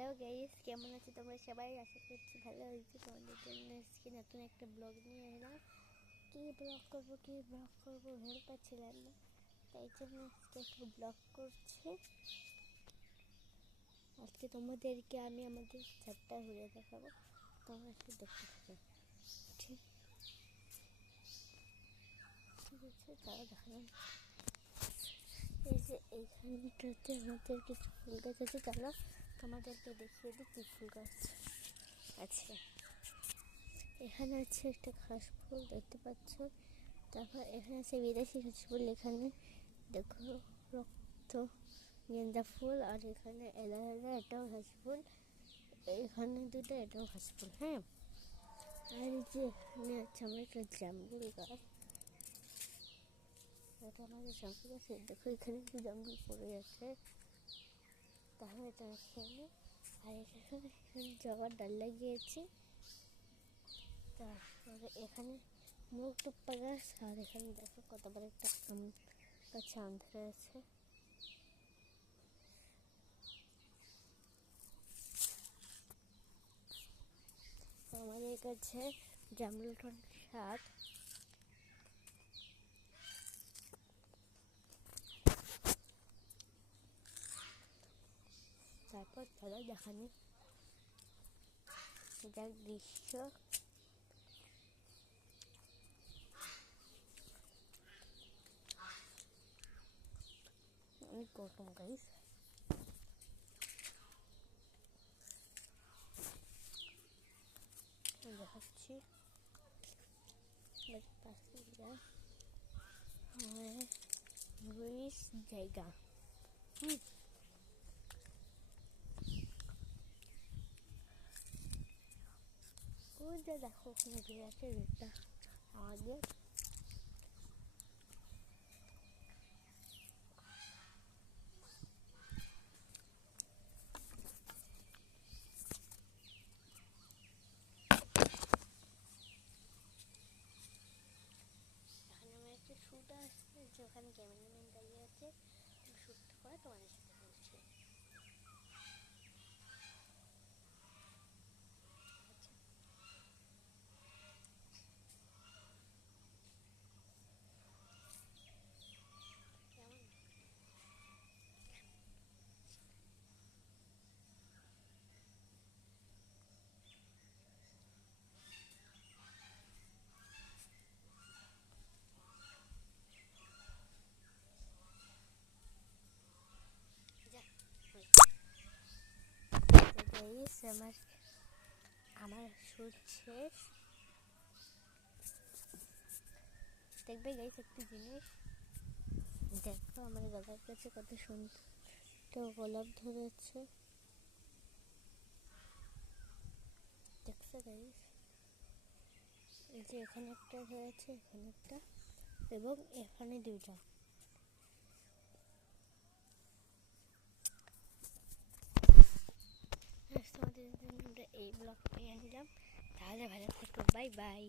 Hello guys, কেমন আছো তোমরা সবাই? আশা করছি ভালো হয়েছে। তোমাদের জন্য আজকে নতুন একটা ব্লগ নিয়ে এলাম। কি ব্লগ করবো ভেবে পাচ্ছিলাম না, তাই জন্য আজকে একটু ব্লগ করছি। আজকে তোমাদেরকে আমি আমাদের ছাদটা ঘুরে দেখাবো, তোমরা একটু দেখতে থাকো। ঠিক আছে, তাও দেখালাম। এই যে এইখানটাতে আমাদের কিছু ফুল গাছ আছে, চলো তোমাদেরকে দেখিয়ে দিই কি ফুল গাছ আছে। এখানে আছে একটা ঘাস ফুল, দেখতে পাচ্ছ। তারপর এখানে আছে বিদেশি ঘাস ফুল, এখানে দেখো রক্ত গেন্দা ফুল, আর এখানে এলোভেরা, এটাও ঘাস ফুল, এখানে দুটো, এটাও ঘাস ফুল। হ্যাঁ, আর এই যে এখানে আছে আমার একটা জামরুল গাছ, এটা আমাদের জামরুল গাছ। দেখো এখানে একটু জামরুল পড়ে আছে, তাহলে এটা এখানে। আর এখানে জবার ডাল লাগিয়েছি। তারপরে এখানে মুখ টুপ্পা গাছ, আর এখানে দেখো কত বড় একটা আম গাছে আম ধরে আছে। আমাদের কাছে জামরুল শাক। তারপর চলো দেখানি যার দৃশ্য। অনেক গরম গাইস, দেখাচ্ছি জায়গা। ওই যে দেখো ওখানে ঘুরে আছে রোডটা আমাদের। এখানে আমার একটা শ্যুট আসছে, যেখানে ক্যামেরাম্যান দাঁড়িয়ে আছে, শ্যুটটা করে তোমাদের সাথে বলছি। আমার শ্যুট শেষ। দেখবে গাইস একটা জিনিস, দেখো আমার দাদার কাছে কত সুন্দর গোলাপ ধরেছে, দেখছো গাইস? এই যে এখানে একটা ধরেছে, এখানে একটা, এবং এখানে দুইটা। তোমাদের জন্য আমরা এই ব্লগটি আনলাম। তাহলে ভালো থেকো, বাই বাই।